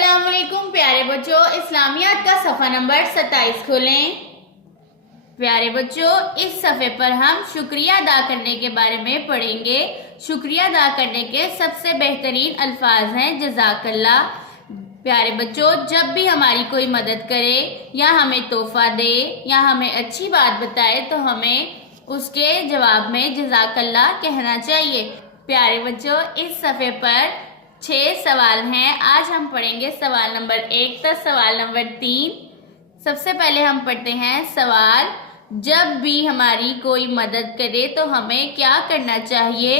السلام علیکم پیارے بچوں، اسلامیات کا صفحہ نمبر 27 کھولیں۔ پیارے بچوں، اس صفحے پر ہم شکریہ ادا کرنے کے بارے میں پڑھیں گے۔ شکریہ ادا کرنے کے سب سے بہترین الفاظ ہیں جزاک اللہ۔ پیارے بچوں، جب بھی ہماری کوئی مدد کرے یا ہمیں تحفہ دے یا ہمیں اچھی بات بتائے تو ہمیں اس کے جواب میں جزاک اللہ کہنا چاہیے۔ پیارے بچوں، اس صفحے پر 6 سوال ہیں۔ آج ہم پڑھیں گے سوال نمبر 1 تا سوال نمبر 3۔ سب سے پہلے ہم پڑھتے ہیں سوال، جب بھی ہماری کوئی مدد کرے تو ہمیں کیا کرنا چاہیے؟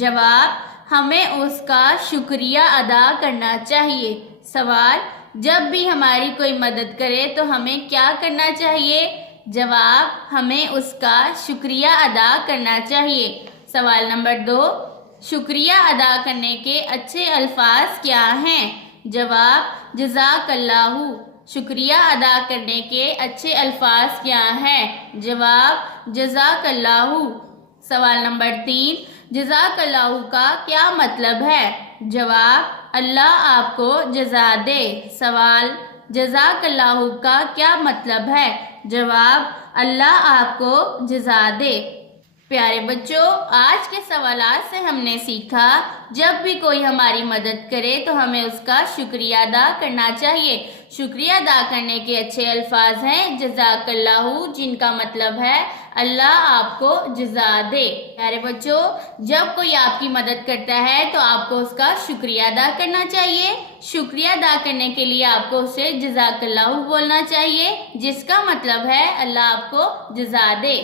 جواب، ہمیں اس کا شکریہ ادا کرنا چاہیے۔ سوال، جب بھی ہماری کوئی مدد کرے تو ہمیں کیا کرنا چاہیے؟ جواب، ہمیں اس کا شکریہ ادا کرنا چاہیے۔ سوال نمبر 2، شکریہ ادا کرنے کے اچھے الفاظ کیا ہیں؟ جواب، جزاک اللہ۔ شکریہ ادا کرنے کے اچھے الفاظ کیا ہیں؟ جواب، جزاک اللہ۔ سوال نمبر 3، جزاک اللہ کا کیا مطلب ہے؟ جواب، اللہ آپ کو جزا دے۔ سوال، جزاک اللہ کا کیا مطلب ہے؟ جواب، اللہ آپ کو جزا دے۔ پیارے بچوں، آج کے سوالات سے ہم نے سیکھا، جب بھی کوئی ہماری مدد کرے تو ہمیں اس کا شکریہ ادا کرنا چاہیے۔ شکریہ ادا کرنے کے اچھے الفاظ ہیں جزاک اللہ، جن کا مطلب ہے اللہ آپ کو جزا دے۔ پیارے بچوں، جب کوئی آپ کی مدد کرتا ہے تو آپ کو اس کا شکریہ ادا کرنا چاہیے۔ شکریہ ادا کرنے کے لیے آپ کو اسے جزاک اللہ بولنا چاہیے، جس کا مطلب ہے اللہ آپ کو جزا دے۔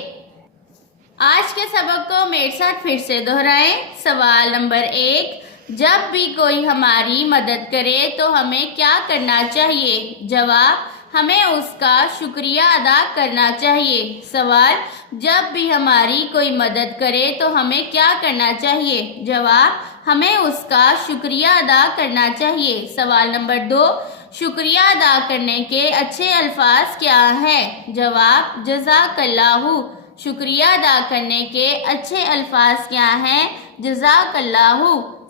آج کے سبق کو میرے ساتھ پھر سے دہرائیں۔ سوال نمبر 1، جب بھی کوئی ہماری مدد کرے تو ہمیں کیا کرنا چاہیے؟ جواب، ہمیں اس کا شکریہ ادا کرنا چاہیے۔ سوال، جب بھی ہماری کوئی مدد کرے تو ہمیں کیا کرنا چاہیے؟ جواب، ہمیں اس کا شکریہ ادا کرنا چاہیے۔ سوال نمبر 2، شکریہ ادا کرنے کے اچھے الفاظ کیا ہیں؟ جواب، جزاک اللہ۔ شکریہ ادا کرنے کے اچھے الفاظ کیا ہیں؟ جزاک اللہ۔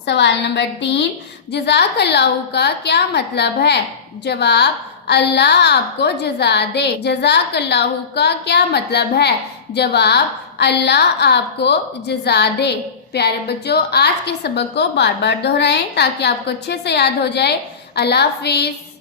سوال نمبر 3، جزاک اللہ کا کیا مطلب ہے؟ جواب، اللہ آپ کو جزا دے۔ جزاک اللہ کا کیا مطلب ہے؟ جواب، اللہ آپ کو جزا دے۔ پیارے بچوں، آج کے سبق کو بار بار دہرائیں تاکہ آپ کو اچھے سے یاد ہو جائے۔ اللہ حافظ۔